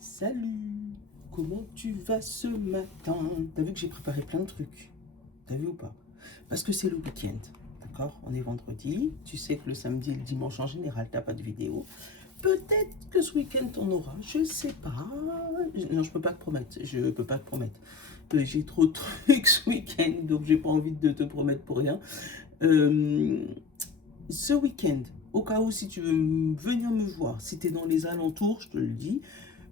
Salut, comment tu vas ce matin? T'as vu que j'ai préparé plein de trucs? T'as vu ou pas? Parce que c'est le week-end, d'accord? On est vendredi, tu sais que le samedi et le dimanche en général, t'as pas de vidéo. Peut-être que ce week-end t'en auras, je sais pas. Non, je peux pas te promettre, je peux pas te promettre. J'ai trop de trucs ce week-end, donc j'ai pas envie de te promettre pour rien. Euh, Ce week-end, au cas où si tu veux venir me voir, si tu es dans les alentours, je te le dis,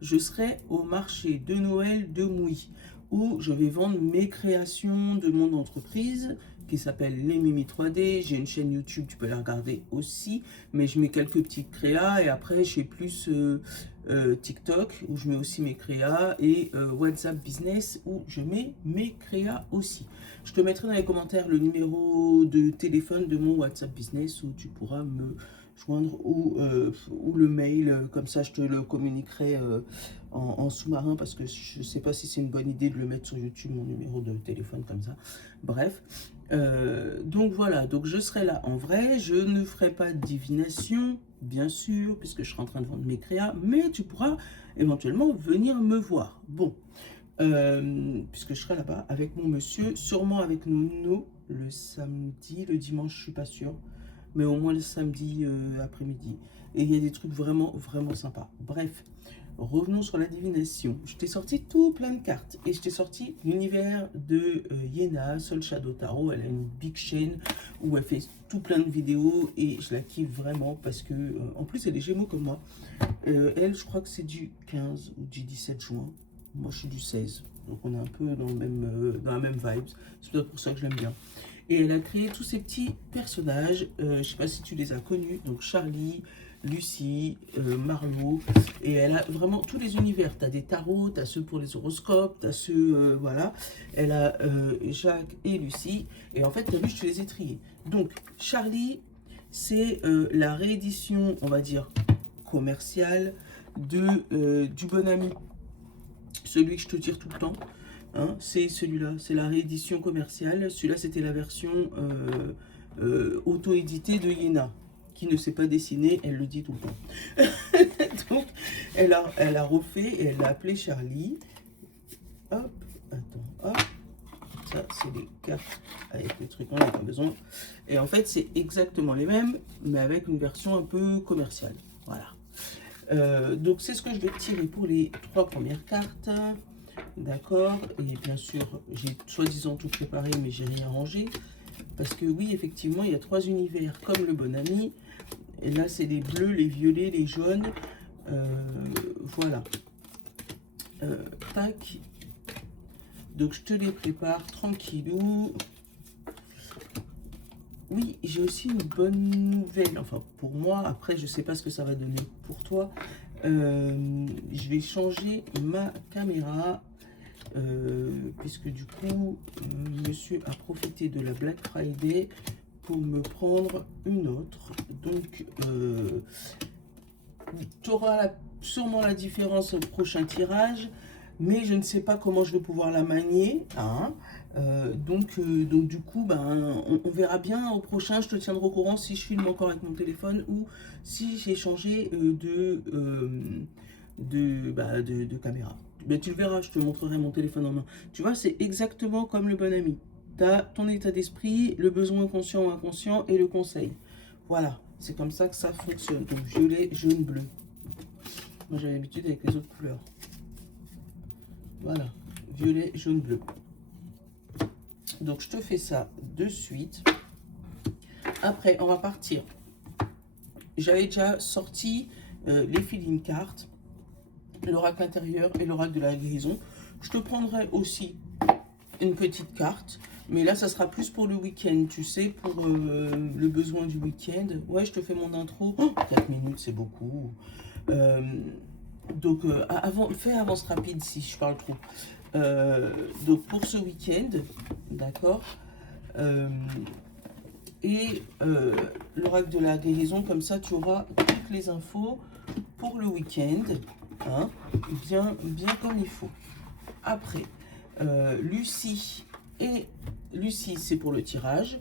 je serai au marché de Noël de Mouy, où je vais vendre mes créations de mon entreprise qui s'appelle Les Mimi 3D. J'ai une chaîne YouTube, tu peux la regarder aussi, mais je mets quelques petites créas et après j'ai plus TikTok où je mets aussi mes créas et WhatsApp Business où je mets mes créas aussi. Je te mettrai dans les commentaires le numéro de téléphone de mon WhatsApp Business où tu pourras me joindre ou le mail, comme ça je te le communiquerai en sous-marin parce que je ne sais pas si c'est une bonne idée de le mettre sur YouTube, mon numéro de téléphone comme ça. Bref, donc voilà, donc je serai là en vrai, je ne ferai pas de divination, bien sûr, puisque je serai en train de vendre mes créas, mais tu pourras éventuellement venir me voir. Bon, puisque je serai là-bas avec mon monsieur, sûrement avec Nono le samedi, le dimanche, je suis pas sûre, mais au moins le samedi après-midi. Et il y a des trucs vraiment, vraiment sympas. Bref, revenons sur la divination. Je t'ai sorti tout plein de cartes et je t'ai sorti l'univers de Yéna, Soul Shadow Tarot. Elle a une big chaîne où elle fait tout plein de vidéos et je la kiffe vraiment parce que, en plus, elle est Gémeaux comme moi. Elle, je crois que c'est du 15 ou du 17 juin. Moi, je suis du 16. Donc, on est un peu dans la même vibe. C'est peut-être pour ça que je l'aime bien. Et elle a créé tous ces petits personnages. Je ne sais pas si tu les as connus. Donc, Charlie, Lucie, Marlo. Et elle a vraiment tous les univers. Tu as des tarots, tu as ceux pour les horoscopes, tu as ceux. Voilà. Elle a Jacques et Lucie. Et en fait, tu as vu, je te les ai triés. Donc, Charlie, c'est la réédition, on va dire, commerciale du Bon Ami, celui que je te tire tout le temps, hein, c'est celui-là, c'est la réédition commerciale. Celui-là, c'était la version auto-éditée de Yéna, qui ne sait pas dessiner, elle le dit tout le temps. Donc, elle a refait et elle l'a appelé Charlie. Hop, attends, hop. Ça, c'est les cartes avec les trucs, on n'a pas besoin. Et en fait, c'est exactement les mêmes, mais avec une version un peu commerciale. Voilà. Donc c'est ce que je vais tirer pour les 3 premières cartes. D'accord. Et bien sûr, j'ai soi-disant tout préparé, mais j'ai rien rangé. Parce que oui, effectivement, il y a 3 univers comme le Bon Ami. Et là, c'est les bleus, les violets, les jaunes. Voilà. Tac. Donc je te les prépare tranquillou. Oui, j'ai aussi une bonne nouvelle. Enfin, pour moi, après, je ne sais pas ce que ça va donner pour toi. Je vais changer ma caméra. Puisque du coup, monsieur a profité de la Black Friday pour me prendre une autre. Donc, tu auras sûrement la différence au prochain tirage, mais je ne sais pas comment je vais pouvoir la manier. Hein. Donc du coup, ben, on verra bien au prochain. Je te tiendrai au courant si je filme encore avec mon téléphone ou si j'ai changé de caméra. Ben, tu le verras, je te montrerai mon téléphone en main. Tu vois, c'est exactement comme le Bon Ami. Tu as ton état d'esprit, le besoin conscient ou inconscient et le conseil. Voilà, c'est comme ça que ça fonctionne. Donc violet, jaune, bleu. Moi j'ai l'habitude avec les autres couleurs. Voilà, violet, jaune, bleu. Donc je te fais ça de suite. Après, on va partir. J'avais déjà sorti les feeling cards, l'oracle intérieur et l'oracle de la guérison. Je te prendrai aussi une petite carte, mais là ça sera plus pour le week-end, tu sais, pour le besoin du week-end. Ouais, je te fais mon intro. Oh, 4 minutes, c'est beaucoup. Donc, fais avance rapide si je parle trop. Donc, pour ce week-end, d'accord. Et l'oracle de la guérison, comme ça, tu auras toutes les infos pour le week-end, hein, bien comme il faut. Après, Lucie, c'est pour le tirage.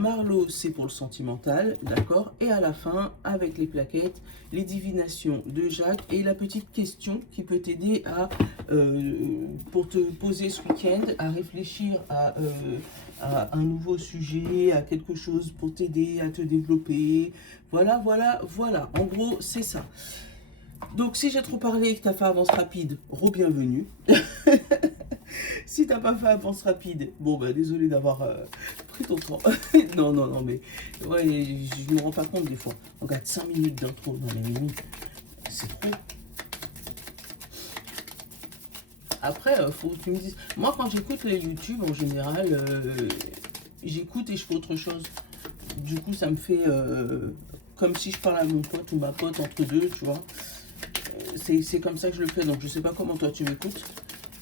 Marlowe, c'est pour le sentimental, d'accord. Et à la fin, avec les plaquettes, les divinations de Jacques et la petite question qui peut t'aider à, pour te poser ce week-end, à réfléchir à un nouveau sujet, à quelque chose pour t'aider à te développer. Voilà, voilà, voilà. En gros, c'est ça. Donc, si j'ai trop parlé et que tu as fait avance rapide, re-bienvenue. Si t'as pas fait avance rapide, bon bah désolé d'avoir pris ton temps. Non, non, non, mais ouais, je me rends pas compte des fois. Regarde, 5 minutes d'intro dans les minutes, c'est trop. Après, faut que tu me dises. Moi, quand j'écoute les YouTube, en général, j'écoute et je fais autre chose. Du coup, ça me fait comme si je parlais à mon pote ou ma pote entre deux, tu vois. C'est comme ça que je le fais, donc je sais pas comment toi tu m'écoutes.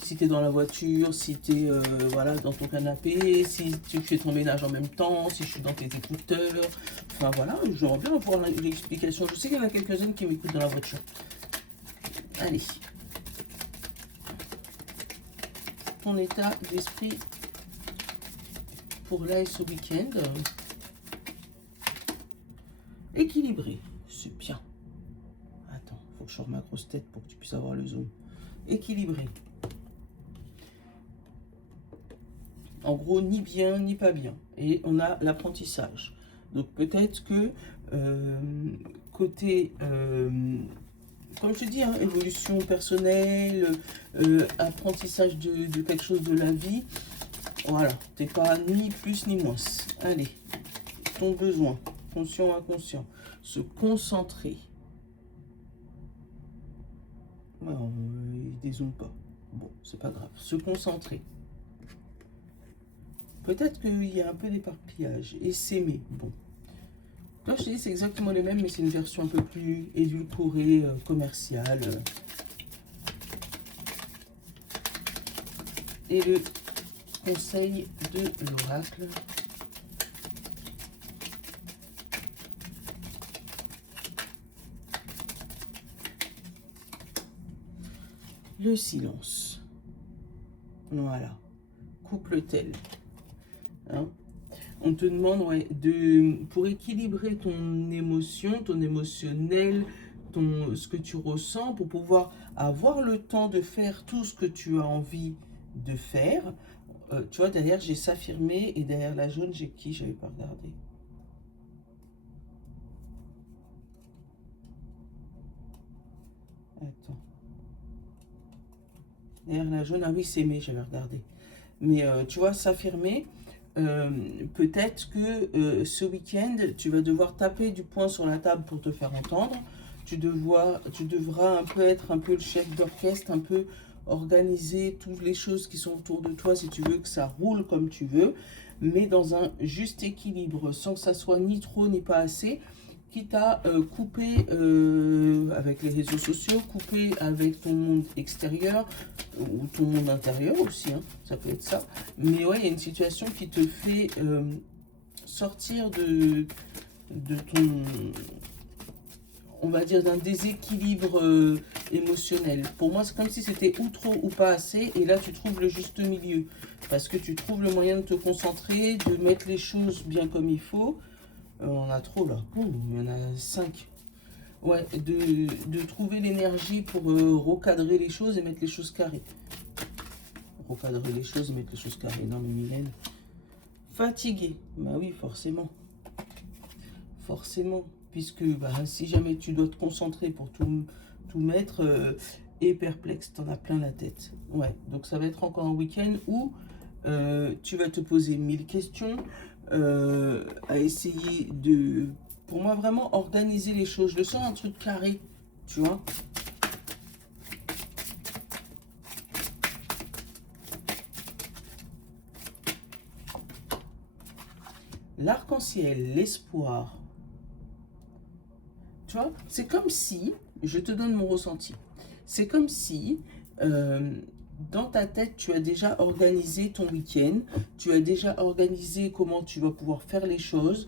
Si tu es dans la voiture, si tu es voilà, dans ton canapé, si tu fais ton ménage en même temps, si je suis dans tes écouteurs. Enfin voilà, j'aimerais bien avoir l'explication. Je sais qu'il y en a quelques-unes qui m'écoutent dans la voiture. Allez. Ton état d'esprit pour là et ce week-end. Équilibré, c'est bien. Attends, il faut que je sorte ma grosse tête pour que tu puisses avoir le zoom. Équilibré. En gros, ni bien, ni pas bien. Et on a l'apprentissage. Donc peut-être que côté, comme je dis, hein, évolution personnelle, apprentissage de quelque chose de la vie, voilà, t'es pas ni plus ni moins. Allez, ton besoin, conscient, inconscient, se concentrer. Ouais, ils dézoome pas. Bon, c'est pas grave. Se concentrer. Peut-être qu'il y a un peu d'éparpillage. Et s'aimer. Bon. Là, je te dis, c'est exactement les mêmes, mais c'est une version un peu plus édulcorée, commerciale. Et le conseil de l'oracle. Le silence. Voilà. Couple-t-elle. Hein? On te demande, ouais, pour équilibrer ton émotion, ton émotionnel, ce que tu ressens, pour pouvoir avoir le temps de faire tout ce que tu as envie de faire. Tu vois, derrière, j'ai s'affirmer et derrière la jaune, j'ai qui? J'avais pas regardé. Attends. Derrière la jaune, ah oui, s'aimer, j'avais regardé. Mais tu vois, s'affirmer, peut-être que ce week-end, tu vas devoir taper du poing sur la table pour te faire entendre. Tu devras un peu être un peu le chef d'orchestre, un peu organiser toutes les choses qui sont autour de toi si tu veux que ça roule comme tu veux, mais dans un juste équilibre, sans que ça soit ni trop ni pas assez, quitte à couper avec les réseaux sociaux, couper avec ton monde extérieur ou ton monde intérieur aussi, hein, ça peut être ça. Mais ouais, il y a une situation qui te fait sortir de ton, on va dire, d'un déséquilibre émotionnel. Pour moi, c'est comme si c'était ou trop ou pas assez, et là, tu trouves le juste milieu. Parce que tu trouves le moyen de te concentrer, de mettre les choses bien comme il faut. On a trop là. Ouh, il y en a 5. Ouais, de trouver l'énergie pour recadrer les choses et mettre les choses carrées. Recadrer les choses et mettre les choses carrées. Non, mais Mylène. Fatigué. Bah oui, forcément. Forcément. Puisque bah, si jamais tu dois te concentrer pour tout mettre, et perplexe, t'en as plein la tête. Ouais, donc ça va être encore un week-end où tu vas te poser 1000 questions, à essayer de, pour moi, vraiment organiser les choses. Je le sens un truc carré, tu vois. L'arc-en-ciel, l'espoir. Tu vois, c'est comme si, je te donne mon ressenti, c'est comme si dans ta tête, tu as déjà organisé ton week-end, tu as déjà organisé comment tu vas pouvoir faire les choses,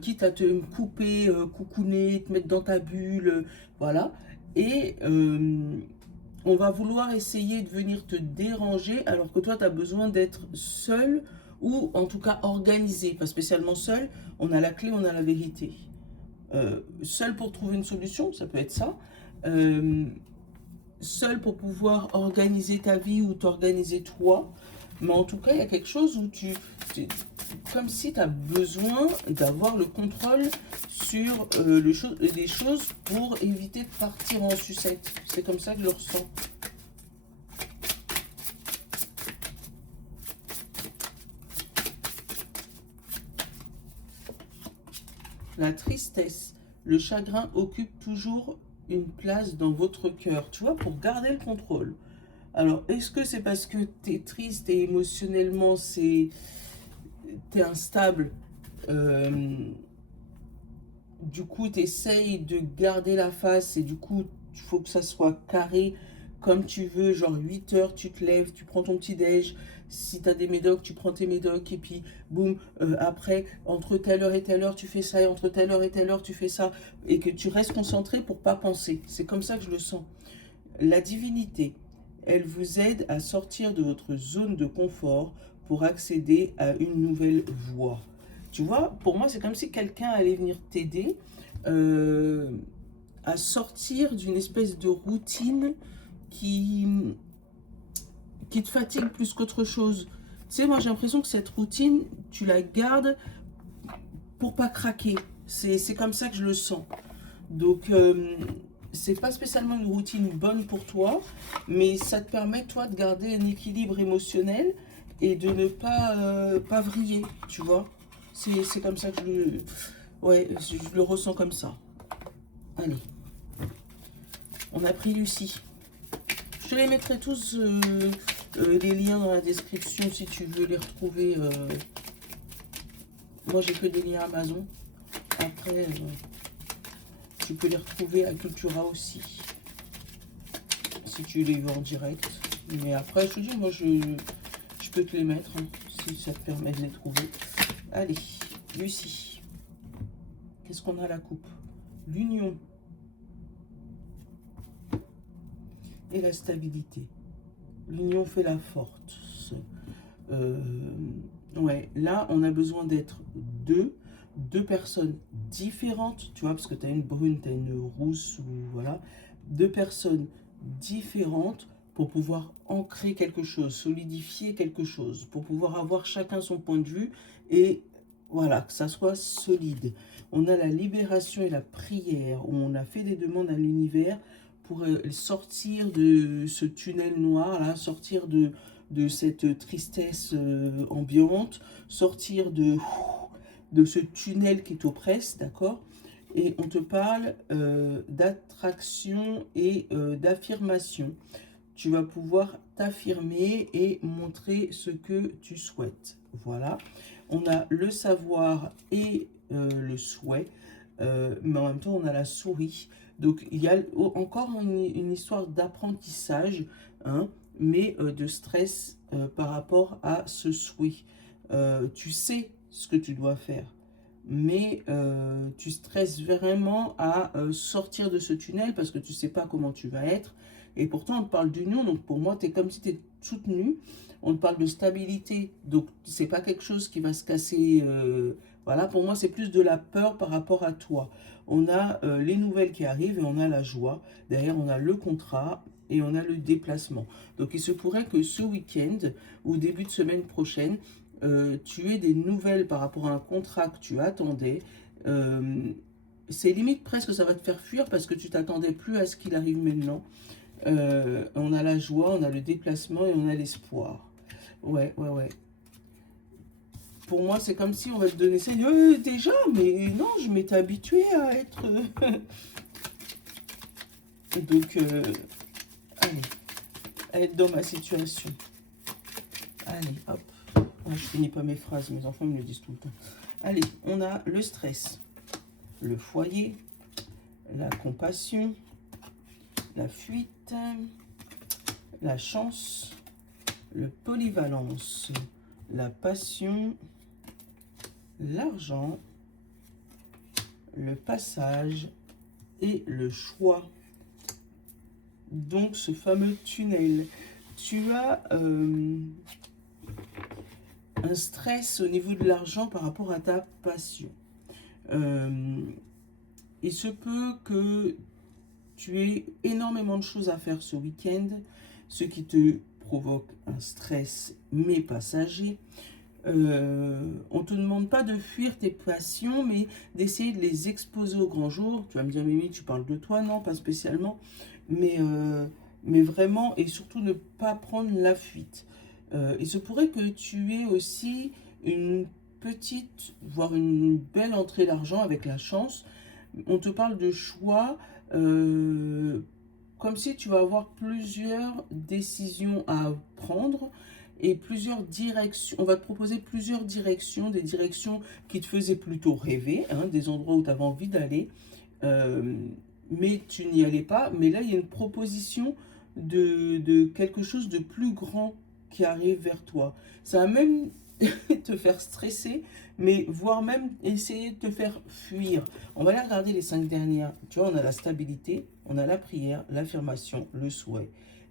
quitte à te couper, coucouner, te mettre dans ta bulle, voilà. Et on va vouloir essayer de venir te déranger alors que toi, tu as besoin d'être seul ou en tout cas organisé, pas spécialement seul. On a la clé, on a la vérité. Seul pour trouver une solution, ça peut être ça. Seul pour pouvoir organiser ta vie ou t'organiser toi. Mais en tout cas, il y a quelque chose où comme si tu as besoin d'avoir le contrôle sur les choses pour éviter de partir en sucette. C'est comme ça que je le ressens. La tristesse, le chagrin occupe toujours une place dans votre cœur, tu vois, pour garder le contrôle. Alors, est-ce que c'est parce que tu es triste et émotionnellement, tu es instable, du coup, tu essayes de garder la face et du coup, il faut que ça soit carré comme tu veux, genre 8 heures, tu te lèves, tu prends ton petit déj. Si tu as des médocs, tu prends tes médocs et puis boum, après, entre telle heure et telle heure, tu fais ça et entre telle heure et telle heure, tu fais ça et que tu restes concentré pour pas penser. C'est comme ça que je le sens. La divinité, elle vous aide à sortir de votre zone de confort pour accéder à une nouvelle voie. Tu vois, pour moi, c'est comme si quelqu'un allait venir t'aider à sortir d'une espèce de routine qui, qui te fatigue plus qu'autre chose. Tu sais, moi, j'ai l'impression que cette routine, tu la gardes pour pas craquer. C'est comme ça que je le sens. Donc, c'est pas spécialement une routine bonne pour toi, mais ça te permet, toi, de garder un équilibre émotionnel et de ne pas vriller, tu vois. C'est comme ça que je le ressens comme ça. Allez, on a pris Lucie. Je te les mettrai tous les liens dans la description si tu veux les retrouver. Moi, j'ai que des liens Amazon. Après, tu peux les retrouver à Cultura aussi, si tu les veux en direct. Mais après, je te dis, moi, je peux te les mettre, hein, si ça te permet de les trouver. Allez, Lucie. Qu'est-ce qu'on a à la coupe? L'union. Et la stabilité. L'union fait la force. Ouais, là, on a besoin d'être deux personnes différentes, tu vois, parce que tu as une brune, tu as une rousse, ou voilà. Deux personnes différentes pour pouvoir ancrer quelque chose, solidifier quelque chose, pour pouvoir avoir chacun son point de vue et voilà, que ça soit solide. On a la libération et la prière, où on a fait des demandes à l'univers pour sortir de ce tunnel noir, là, sortir de cette tristesse ambiante, sortir de ce tunnel qui t'oppresse, d'accord? Et on te parle d'attraction et d'affirmation. Tu vas pouvoir t'affirmer et montrer ce que tu souhaites. Voilà. On a le savoir et le souhait, mais en même temps, on a la souris. Donc, il y a encore une histoire d'apprentissage, hein, mais de stress par rapport à ce souhait. Tu sais ce que tu dois faire, mais tu stresses vraiment à sortir de ce tunnel parce que tu ne sais pas comment tu vas être. Et pourtant, on te parle d'union, donc pour moi, tu es comme si tu étais soutenu. On te parle de stabilité, donc c'est pas quelque chose qui va se casser. Voilà, pour moi, c'est plus de la peur par rapport à toi. On a les nouvelles qui arrivent et on a la joie. Derrière, on a le contrat et on a le déplacement. Donc, il se pourrait que ce week-end ou début de semaine prochaine, tu aies des nouvelles par rapport à un contrat que tu attendais. C'est limite presque ça va te faire fuir parce que tu t'attendais plus à ce qu'il arrive maintenant. On a la joie, on a le déplacement et on a l'espoir. Ouais. Pour moi, c'est comme si on va te donner ça. Déjà, mais non, je m'étais habituée à être... Donc, allez, à être dans ma situation. Allez, hop. Je finis pas mes phrases, mes enfants me le disent tout le temps. Allez, on a le stress, le foyer, la compassion, la fuite, la chance, le polyvalence, la passion, l'argent, le passage et le choix. Donc ce fameux tunnel, tu as un stress au niveau de l'argent par rapport à ta passion. Il se peut que tu aies énormément de choses à faire ce week-end, ce qui te provoque un stress mais passager. On ne te demande pas de fuir tes passions, mais d'essayer de les exposer au grand jour. Tu vas me dire, Mimi, tu parles de toi? Non, pas spécialement. Mais vraiment, et surtout ne pas prendre la fuite. Il se pourrait que tu aies aussi une petite, voire une belle entrée d'argent avec la chance. On te parle de choix, comme si tu vas avoir plusieurs décisions à prendre et plusieurs directions. On va te proposer plusieurs directions, des directions qui te faisaient plutôt rêver, hein, des endroits où tu avais envie d'aller, euh, mais tu n'y allais pas. Mais là, il y a une proposition de quelque chose de plus grand qui arrive vers toi. Ça va même te faire stresser, mais voire même essayer de te faire fuir. On va aller regarder les 5 dernières. Tu vois, on a la stabilité, on a la prière, l'affirmation, le souhait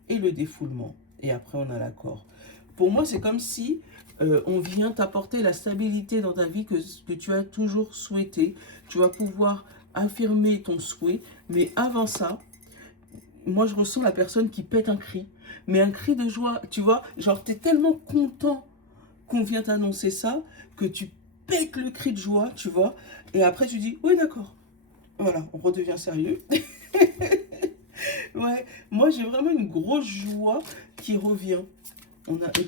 et le défoulement. Et après, on a l'accord. Pour moi, c'est comme si on vient t'apporter la stabilité dans ta vie que tu as toujours souhaité. Tu vas pouvoir affirmer ton souhait, mais avant ça, moi, je ressens la personne qui pète un cri, mais un cri de joie, tu vois, genre, tu es tellement content qu'on vient t'annoncer ça, que tu pètes le cri de joie, tu vois, et après tu dis, oui d'accord, voilà, on redevient sérieux. Ouais, moi j'ai vraiment une grosse joie qui revient,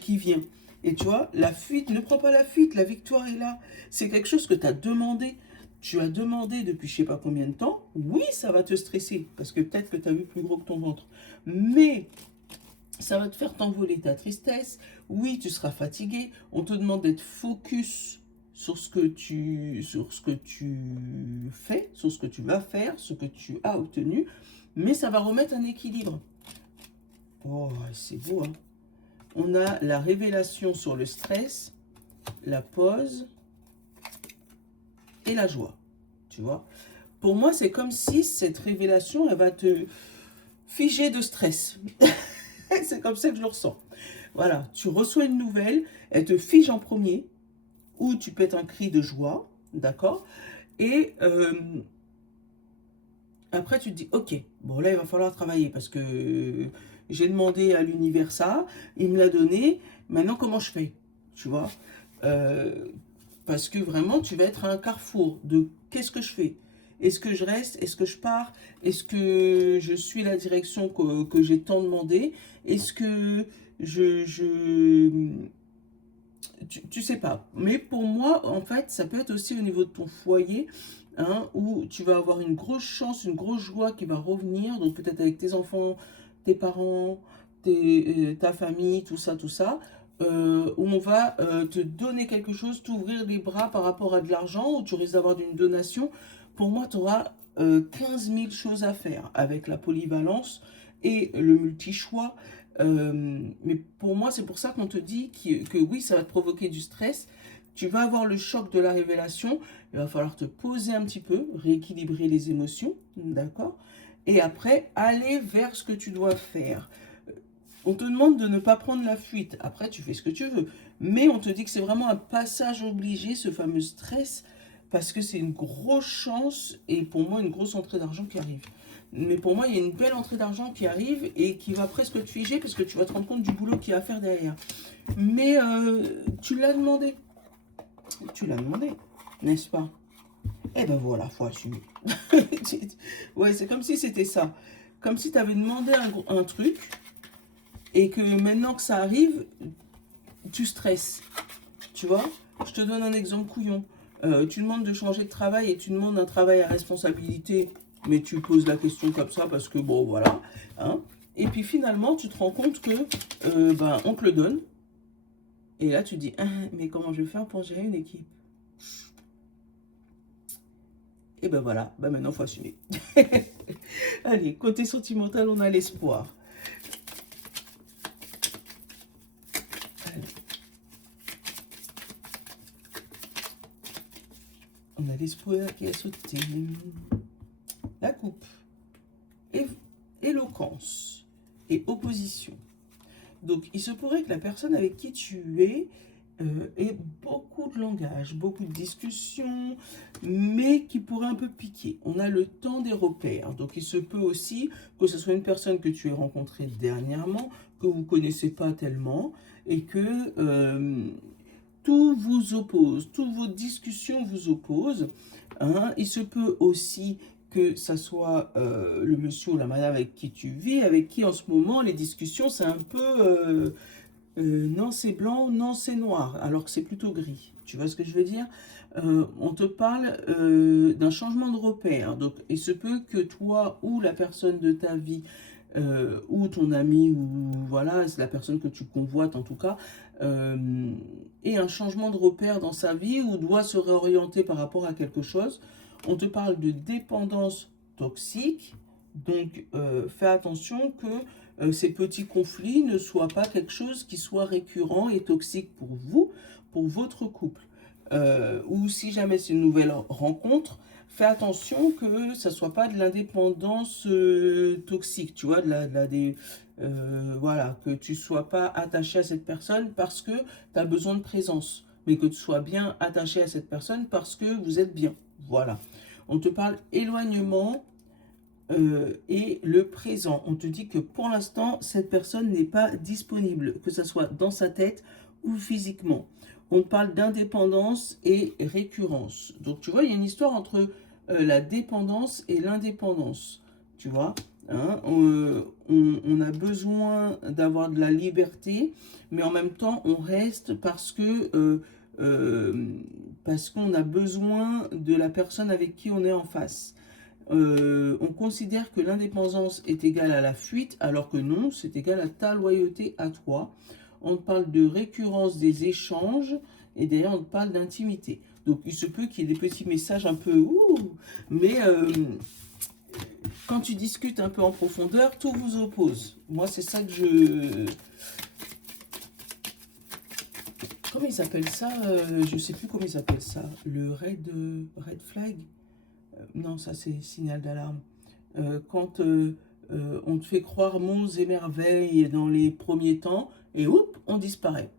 qui vient. Et tu vois, la fuite, ne prends pas la fuite, la victoire est là. C'est quelque chose que tu as demandé. Tu as demandé depuis je sais pas combien de temps. Oui, ça va te stresser, parce que peut-être que tu as vu plus gros que ton ventre. Mais ça va te faire t'envoler ta tristesse. Oui, tu seras fatigué. On te demande d'être focus sur ce que tu fais, sur ce que tu vas faire, ce que tu as obtenu. Mais ça va remettre un équilibre. Oh, c'est beau, hein. On a la révélation sur le stress, la pause et la joie. Tu vois? Pour moi, c'est comme si cette révélation, elle va te figer de stress. C'est comme ça que je le ressens. Voilà, tu reçois une nouvelle, elle te fige en premier, ou tu pètes un cri de joie, d'accord? Et après, tu te dis, ok, bon là, il va falloir travailler parce que j'ai demandé à l'univers ça, il me l'a donné, maintenant comment je fais? Tu vois? Euh, Parce que vraiment, tu vas être à un carrefour de qu'est-ce que je fais? Est-ce que je reste? Est-ce que je pars? Est-ce que je suis la direction que j'ai tant demandé? Est-ce que je tu sais pas. Mais pour moi, en fait, ça peut être aussi au niveau de ton foyer, hein, où tu vas avoir une grosse chance, une grosse joie qui va revenir. Donc peut-être avec tes enfants, tes parents, ta famille, tout ça. Où on va te donner quelque chose, t'ouvrir les bras par rapport à de l'argent, où tu risques d'avoir une donation. Pour moi, tu auras 15 000 choses à faire avec la polyvalence et le multi-choix. Mais pour moi, c'est pour ça qu'on te dit que oui, ça va te provoquer du stress. Tu vas avoir le choc de la révélation. Il va falloir te poser un petit peu, rééquilibrer les émotions, d'accord? Et après, aller vers ce que tu dois faire. On te demande de ne pas prendre la fuite. Après, tu fais ce que tu veux. Mais on te dit que c'est vraiment un passage obligé, ce fameux stress, parce que c'est une grosse chance et pour moi, une grosse entrée d'argent qui arrive. Mais pour moi, il y a une belle entrée d'argent qui arrive et qui va presque te figer parce que tu vas te rendre compte du boulot qu'il y a à faire derrière. Mais tu l'as demandé. Tu l'as demandé, n'est-ce pas? Eh ben voilà, faut assumer. Ouais, c'est comme si c'était ça. Comme si tu avais demandé un truc et que maintenant que ça arrive, tu stresses. Tu vois? Je te donne un exemple couillon. Tu demandes de changer de travail et tu demandes un travail à responsabilité, mais tu poses la question comme ça parce que bon, voilà. Hein. Et puis finalement, tu te rends compte que ben, on te le donne. Et là, tu dis, ah, mais comment je vais faire pour gérer une équipe? Et ben voilà, ben maintenant, il faut assumer. Allez, côté sentimental, on a l'espoir. On a l'espoir qui a sauté. La coupe. Éloquence et opposition. Donc, il se pourrait que la personne avec qui tu es et beaucoup de langage, beaucoup de discussions, mais qui pourrait un peu piquer. On a le temps des repères, donc il se peut aussi que ce soit une personne que tu aies rencontrée dernièrement, que vous ne connaissez pas tellement, et que tout vous oppose, toutes vos discussions vous opposent. Hein. Il se peut aussi que ça soit le monsieur ou la madame avec qui tu vis, avec qui en ce moment les discussions c'est un peu non c'est blanc, non c'est noir, alors que c'est plutôt gris. Tu vois ce que je veux dire? On te parle d'un changement de repère. Donc il se peut que toi ou la personne de ta vie ou ton ami ou voilà, c'est la personne que tu convoites en tout cas, ait un changement de repère dans sa vie ou doit se réorienter par rapport à quelque chose. On te parle de dépendance toxique, donc fais attention que ces petits conflits ne soient pas quelque chose qui soit récurrent et toxique pour vous, pour votre couple. Ou si jamais c'est une nouvelle rencontre, fais attention que ça soit pas de l'indépendance toxique, tu vois, voilà, que tu sois pas attaché à cette personne parce que tu as besoin de présence, mais que tu sois bien attaché à cette personne parce que vous êtes bien. Voilà. On te parle éloignement et le présent. On te dit que pour l'instant, cette personne n'est pas disponible, que ce soit dans sa tête ou physiquement. On parle d'indépendance et récurrence. Donc, tu vois, il y a une histoire entre la dépendance et l'indépendance. Tu vois, hein, on a besoin d'avoir de la liberté, mais en même temps, on reste parce qu'on a besoin de la personne avec qui on est en face. On considère que l'indépendance est égale à la fuite, alors que non, c'est égal à ta loyauté à toi. On parle de récurrence des échanges, et d'ailleurs on parle d'intimité. Donc il se peut qu'il y ait des petits messages un peu mais quand tu discutes un peu en profondeur, tout vous oppose. Moi c'est ça que je... Comment ils appellent ça? Je sais plus comment ils appellent ça. Le red flag? Non, ça c'est signal d'alarme. Quand on te fait croire monts et merveilles dans les premiers temps, et oups, on disparaît.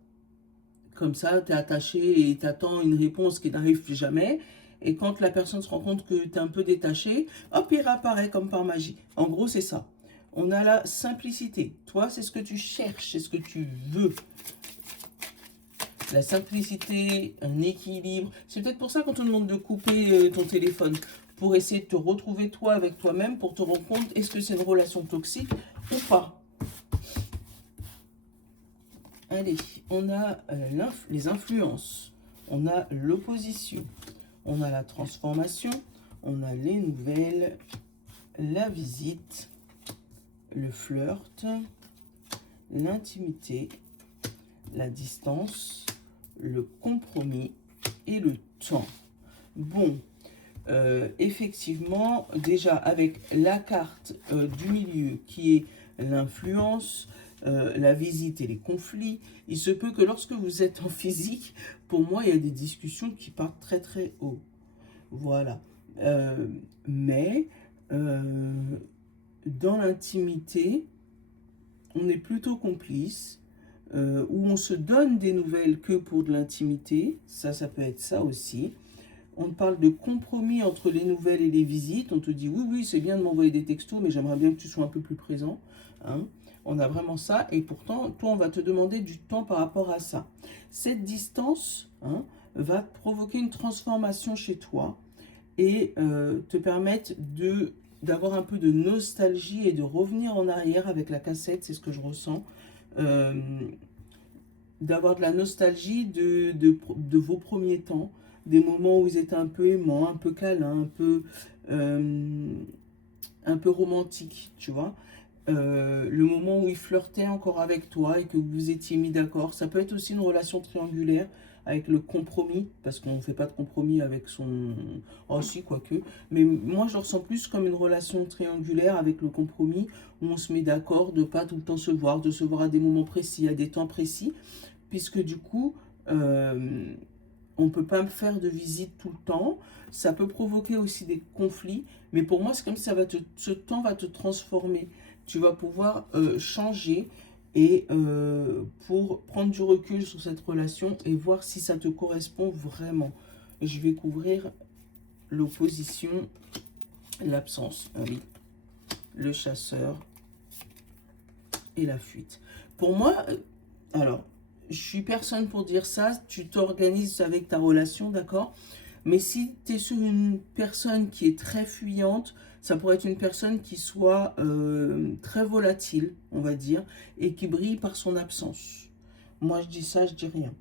Comme ça, tu es attaché et tu attends une réponse qui n'arrive jamais. Et quand la personne se rend compte que tu es un peu détaché, hop, il réapparaît comme par magie. En gros, c'est ça. On a la simplicité. Toi, c'est ce que tu cherches, c'est ce que tu veux. La simplicité, un équilibre. C'est peut-être pour ça qu'on te demande de couper ton téléphone. Pour essayer de te retrouver toi avec toi-même, pour te rendre compte, est-ce que c'est une relation toxique ou pas. Allez, on a les influences, on a l'opposition, on a la transformation, on a les nouvelles, la visite, le flirt, l'intimité, la distance, le compromis et le temps. Bon, effectivement, déjà avec la carte du milieu qui est l'influence, la visite et les conflits, il se peut que lorsque vous êtes en physique, pour moi, il y a des discussions qui partent très très haut. Voilà. Mais dans l'intimité, on est plutôt complice, où on se donne des nouvelles que pour de l'intimité. Ça peut être ça aussi. On parle de compromis entre les nouvelles et les visites. On te dit, oui, oui, c'est bien de m'envoyer des textos, mais j'aimerais bien que tu sois un peu plus présent. Hein. On a vraiment ça. Et pourtant, toi, on va te demander du temps par rapport à ça. Cette distance va provoquer une transformation chez toi et te permettre d'avoir un peu de nostalgie et de revenir en arrière avec la cassette. C'est ce que je ressens. D'avoir de la nostalgie de vos premiers temps, des moments où ils étaient un peu aimants, un peu câlins, un peu romantiques, tu vois. Le moment où ils flirtaient encore avec toi et que vous étiez mis d'accord. Ça peut être aussi une relation triangulaire avec le compromis, parce qu'on ne fait pas de compromis avec son... Oh si, quoique. Mais moi, je ressens plus comme une relation triangulaire avec le compromis, où on se met d'accord de pas tout le temps se voir, de se voir à des moments précis, à des temps précis, puisque du coup, on ne peut pas faire de visite tout le temps. Ça peut provoquer aussi des conflits, mais pour moi, c'est comme si ce temps va te transformer. Tu vas pouvoir changer et pour prendre du recul sur cette relation et voir si ça te correspond vraiment. Je vais couvrir l'opposition, l'absence, oui, le chasseur et la fuite. Pour moi, alors, je suis personne pour dire ça, tu t'organises avec ta relation, d'accord? Mais si tu es sur une personne qui est très fuyante, ça pourrait être une personne qui soit très volatile, on va dire, et qui brille par son absence. Moi, je dis ça, je dis rien.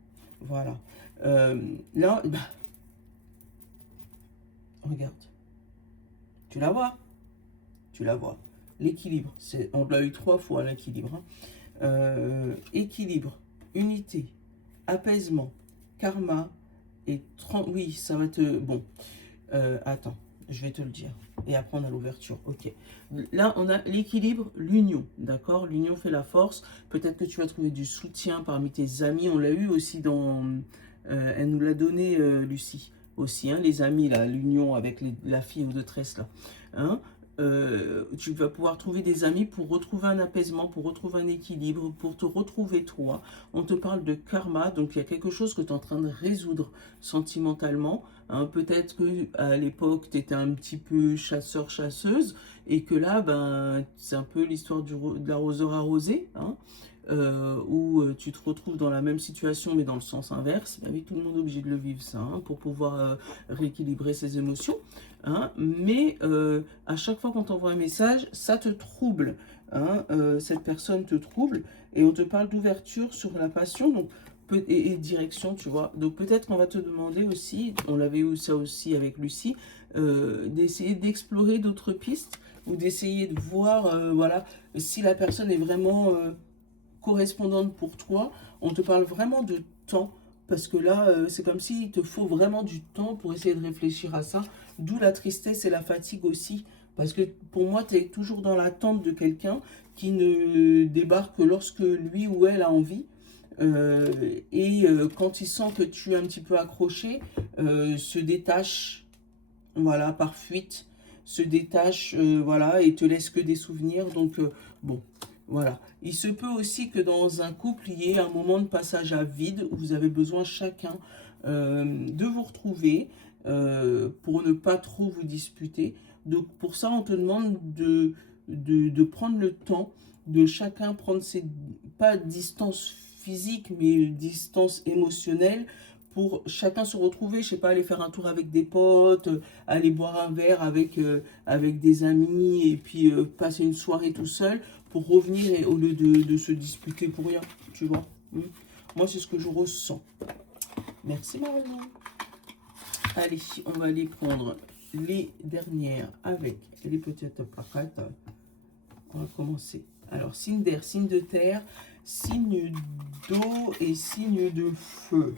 Voilà. Là, bah, regarde. Tu la vois? Tu la vois. L'équilibre. On l'a eu 3 fois, l'équilibre. Hein. Équilibre, unité, apaisement, karma, et 30... Oui, ça va te... Bon, attends, je vais te le dire. Et après, on a l'ouverture. Ok. Là, on a l'équilibre, l'union. D'accord? L'union fait la force. Peut-être que tu vas trouver du soutien parmi tes amis. On l'a eu aussi dans... elle nous l'a donné, Lucie, aussi. Hein, les amis, là, l'union avec la fille aux détresse, là. Hein? Tu vas pouvoir trouver des amis pour retrouver un apaisement, pour retrouver un équilibre, pour te retrouver toi. On te parle de karma, donc il y a quelque chose que tu es en train de résoudre sentimentalement. Hein. Peut-être que à l'époque, tu étais un petit peu chasseur-chasseuse et que là, ben, c'est un peu l'histoire de l'arroseur arrosé. Hein. Où tu te retrouves dans la même situation mais dans le sens inverse. Ben oui, tout le monde est obligé de le vivre ça hein, pour pouvoir rééquilibrer ses émotions. Hein. Mais à chaque fois qu'on t'envoie un message, ça te trouble. Hein. Cette personne te trouble et on te parle d'ouverture sur la passion donc, et direction, tu vois. Donc peut-être qu'on va te demander aussi, on l'avait eu ça aussi avec Lucie, d'essayer d'explorer d'autres pistes ou d'essayer de voir voilà, si la personne est vraiment correspondante pour toi. On te parle vraiment de temps parce que là, c'est comme s'il te faut vraiment du temps pour essayer de réfléchir à ça. D'où la tristesse et la fatigue aussi. Parce que pour moi, tu es toujours dans l'attente de quelqu'un qui ne débarque que lorsque lui ou elle a envie. Quand il sent que tu es un petit peu accroché, se détache, voilà, par fuite, se détache, voilà, et te laisse que des souvenirs. Donc, bon, voilà. Il se peut aussi que dans un couple, il y ait un moment de passage à vide où vous avez besoin chacun de vous retrouver pour ne pas trop vous disputer. Donc, pour ça, on te demande de prendre le temps de chacun prendre ses, pas distance physique, mais distance émotionnelle pour chacun se retrouver, je sais pas, aller faire un tour avec des potes, aller boire un verre avec des amis et puis passer une soirée tout seul pour revenir et, au lieu de se disputer pour rien, tu vois. Moi, c'est ce que je ressens. Merci Marie. Allez, on va aller prendre les dernières avec les petites plaquettes. On va commencer. Alors, signe d'air, signe de terre, signe d'eau et signe de feu.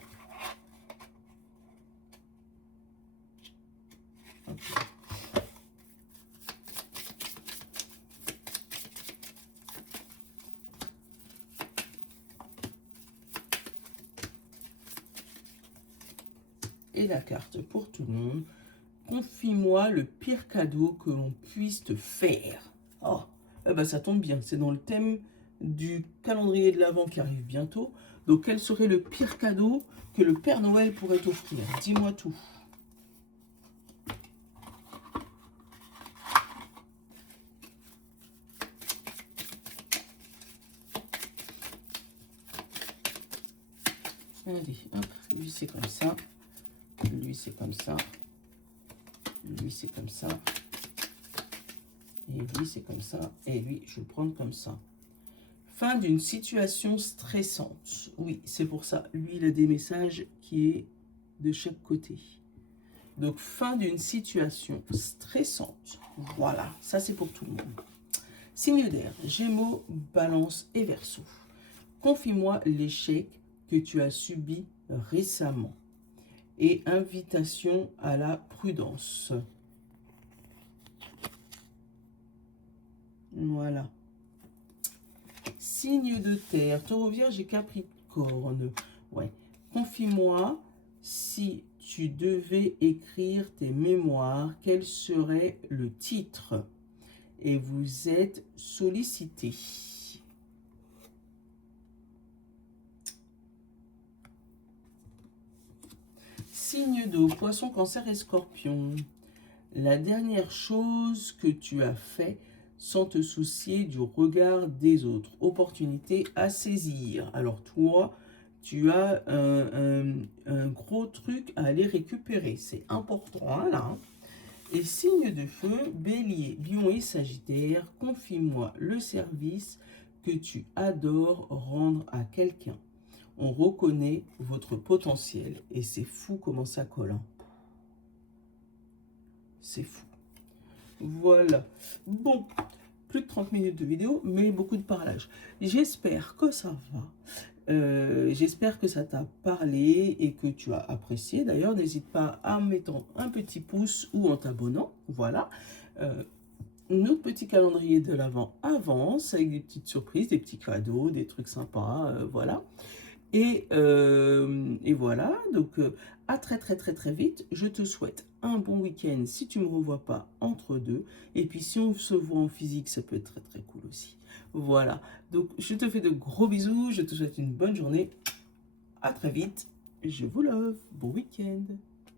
Okay. Et la carte pour tout le monde. Confie-moi le pire cadeau que l'on puisse te faire. Oh, eh ben ça tombe bien. C'est dans le thème du calendrier de l'Avent qui arrive bientôt. Donc, quel serait le pire cadeau que le Père Noël pourrait t'offrir? Dis-moi tout. Allez, hop, lui c'est comme ça. Lui c'est comme ça. Lui c'est comme ça. Et lui c'est comme ça. Et lui, je vais le prendre comme ça. Fin d'une situation stressante. Oui, c'est pour ça. Lui, il a des messages qui est de chaque côté. Donc, fin d'une situation stressante. Voilà, ça c'est pour tout le monde. Signe d'air, Gémeaux, Balance et Verseau. Confie-moi l'échec que tu as subi récemment. Et invitation à la prudence. Voilà. Signe de terre, Taureau, Vierge et Capricorne. Ouais. Confie-moi, si tu devais écrire tes mémoires, quel serait le titre? Et vous êtes sollicité. Signe d'eau, poisson, cancer et scorpion. La dernière chose que tu as fait sans te soucier du regard des autres. Opportunité à saisir. Alors toi, tu as un gros truc à aller récupérer. C'est important, hein, là. Hein. Et signe de feu, bélier, lion et sagittaire, confie-moi le service que tu adores rendre à quelqu'un. On reconnaît votre potentiel et c'est fou comment ça colle. Hein. C'est fou. Voilà. Bon, plus de 30 minutes de vidéo, mais beaucoup de parlage. J'espère que ça va. J'espère que ça t'a parlé et que tu as apprécié. D'ailleurs, n'hésite pas à mettre un petit pouce ou en t'abonnant. Voilà. Notre petit calendrier de l'Avent avance avec des petites surprises, des petits cadeaux, des trucs sympas. Voilà. Et voilà, donc à très très très très vite. Je te souhaite un bon week-end si tu ne me revois pas entre deux. Et puis si on se voit en physique, ça peut être très très cool aussi. Voilà, donc je te fais de gros bisous, je te souhaite une bonne journée. À très vite, je vous love, bon week-end.